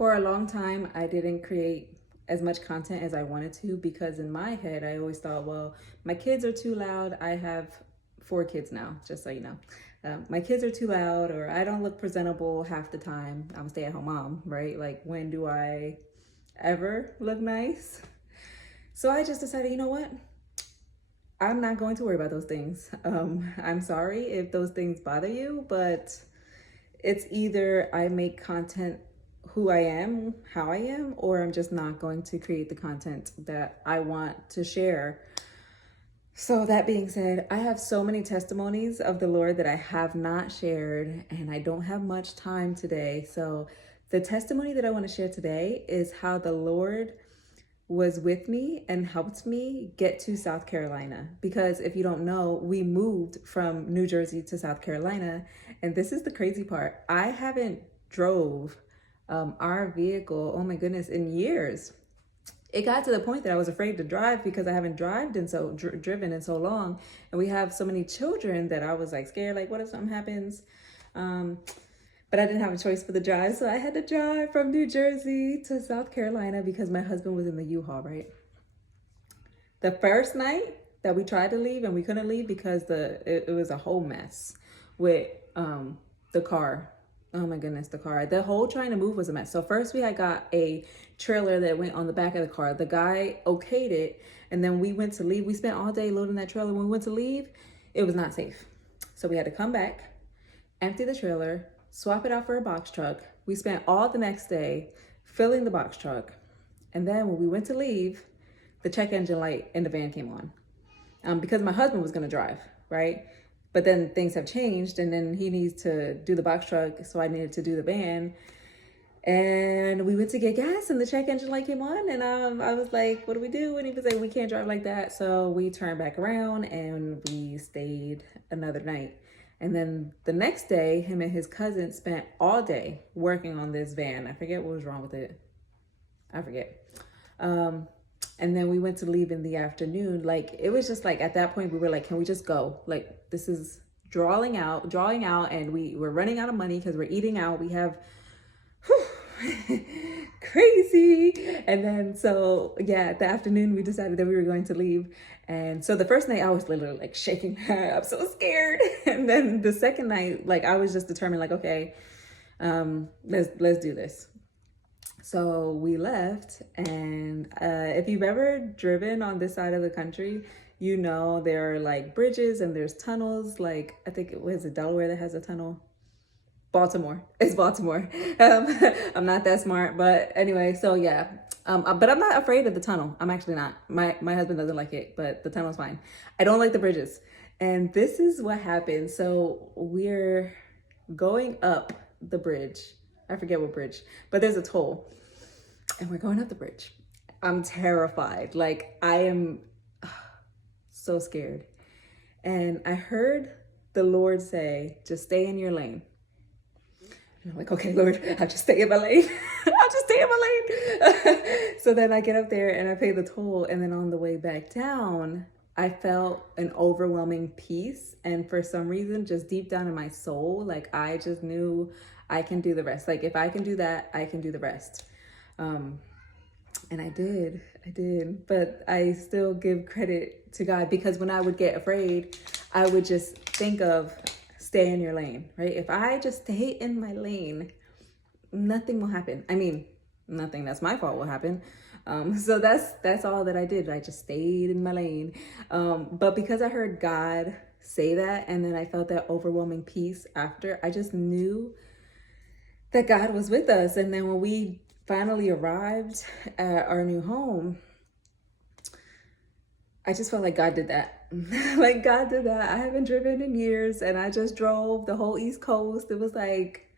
For a long time, I didn't create as much content as I wanted to because in my head, I always thought, well, my kids are too loud. I have 4 kids now, just so you know. My kids are too loud, or I don't look presentable half the time. I'm a stay-at-home mom, right? Like, when do I ever look nice? So I just decided, you know what? I'm not going to worry about those things. I'm sorry if those things bother you, but it's either I make content who I am, how I am, or I'm just not going to create the content that I want to share. So that being said, I have so many testimonies of the Lord that I have not shared, and I don't have much time today. So the testimony that I want to share today is how the Lord was with me and helped me get to South Carolina. Because if you don't know, we moved from New Jersey to South Carolina. And this is the crazy part. I haven't drove our vehicle, oh my goodness, in years. It got to the point that I was afraid to drive because I haven't driven in so long. And we have so many children that I was like scared, like what if something happens? But I didn't have a choice for the drive. So I had to drive from New Jersey to South Carolina because my husband was in the U-Haul, right? The first night that we tried to leave and we couldn't leave because it was a whole mess with the car. Oh my goodness, the car. The whole trying to move was a mess. So first we had got a trailer that went on the back of the car. The guy okayed it, and then we went to leave. We spent all day loading that trailer. When we went to leave, it was not safe. So we had to come back, empty the trailer, swap it out for a box truck. We spent all the next day filling the box truck. And then when we went to leave, the check engine light in the van came on because my husband was going to drive, right? But then things have changed, and then he needs to do the box truck, so I needed to do the van. And we went to get gas, and the check engine light came on, and I was like, what do we do? And he was like, we can't drive like that. So we turned back around, and we stayed another night. And then the next day, him and his cousin spent all day working on this van. I forget what was wrong with it. I forget. And then we went to leave in the afternoon. Like, it was just like, at that point, we were like, can we just go? Like, this is drawing out, and we're running out of money because we're eating out. We have, crazy. And then, so yeah, the afternoon, we decided that we were going to leave. And so the first night I was literally like shaking, I'm so scared. And then the second night, like, I was just determined, like, okay, let's do this. So we left, and if you've ever driven on this side of the country, you know there are like bridges and there's tunnels. Like, I think it was Delaware that has a tunnel. Baltimore. It's Baltimore. I'm not that smart, but anyway, so yeah. But I'm not afraid of the tunnel. I'm actually not. My husband doesn't like it, but the tunnel's fine. I don't like the bridges. And this is what happened. So we're going up the bridge. I forget what bridge, but there's a toll. And we're going up the bridge. I'm terrified. Like, I am so scared. And I heard the Lord say, just stay in your lane. And I'm like, okay, Lord, I'll just stay in my lane. I'll just stay in my lane. So then I get up there and I pay the toll. And then on the way back down, I felt an overwhelming peace. And for some reason, just deep down in my soul, like, I just knew I can do the rest. Like, if I can do that, I can do the rest. And I did, but I still give credit to God, because when I would get afraid, I would just think of stay in your lane, right? If I just stay in my lane, nothing will happen. I mean, nothing that's my fault will happen. So that's all that I did. I just stayed in my lane. But because I heard God say that, and then I felt that overwhelming peace after, I just knew that God was with us. And then when we finally arrived at our new home, I just felt like God did that. Like, God did that. I haven't driven in years, and I just drove the whole East Coast. It was like,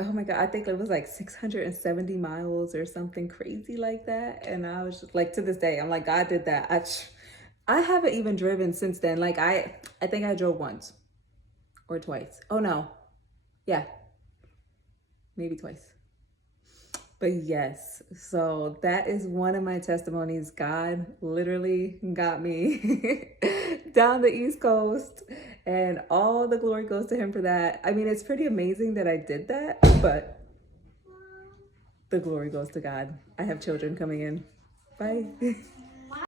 oh my God, I think it was like 670 miles or something crazy like that. And I was just like, to this day, I'm like, God did that. I haven't even driven since then. Like, I think I drove once or twice. Oh no. Yeah. Maybe twice. But yes, so that is one of my testimonies. God literally got me down the East Coast, and all the glory goes to him for that. I mean, it's pretty amazing that I did that, but the glory goes to God. I have children coming in. Bye.